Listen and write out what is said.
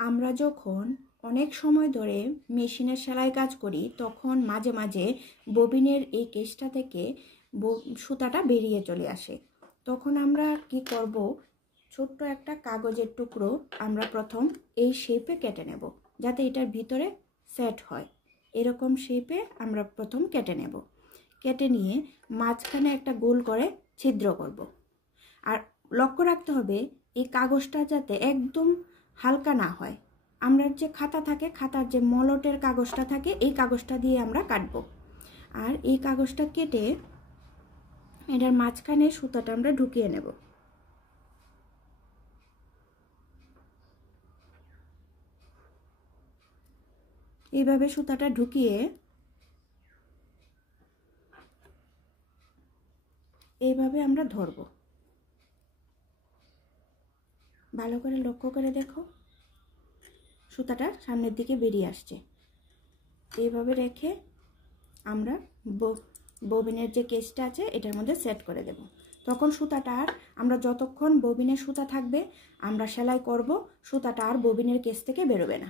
আমরা যখন অনেক সময় ধরে মেশিনের সেলাই কাজ করি তখন মাঝে মাঝে ববিনের এই কেসটা থেকে সুতাটা বেরিয়ে চলে আসে। তখন আমরা কি করব, ছোট্ট একটা কাগজের টুকরো আমরা প্রথম এই শেপে কেটে নেব, যাতে এটার ভিতরে সেট হয়। এরকম শেপে আমরা প্রথম কেটে নেব। কেটে নিয়ে মাঝখানে একটা গোল করে ছিদ্র করব। আর লক্ষ্য রাখতে হবে এই কাগজটা যাতে একদম হালকা না হয়। আমরা যে খাতা থাকে, খাতার যে মলটের কাগজটা থাকে, এই কাগজটা দিয়ে আমরা কাটব। আর এই কাগজটা কেটে এটার মাঝখানে সুতাটা আমরা ঢুকিয়ে নেব। এইভাবে সুতাটা ঢুকিয়ে এইভাবে আমরা ধরব। ভালো করে লক্ষ্য করে দেখো, সুতাটা সামনের দিকে বেরিয়ে আসছে। এইভাবে রেখে আমরা ববিনের যে কেসটা আছে এটার মধ্যে সেট করে দেব। তখন সুতাটা আর আমরা যতক্ষণ ববিনের সুতা থাকবে আমরা সেলাই করব, সুতাটা আর ববিনের কেস থেকে বেরোবে না।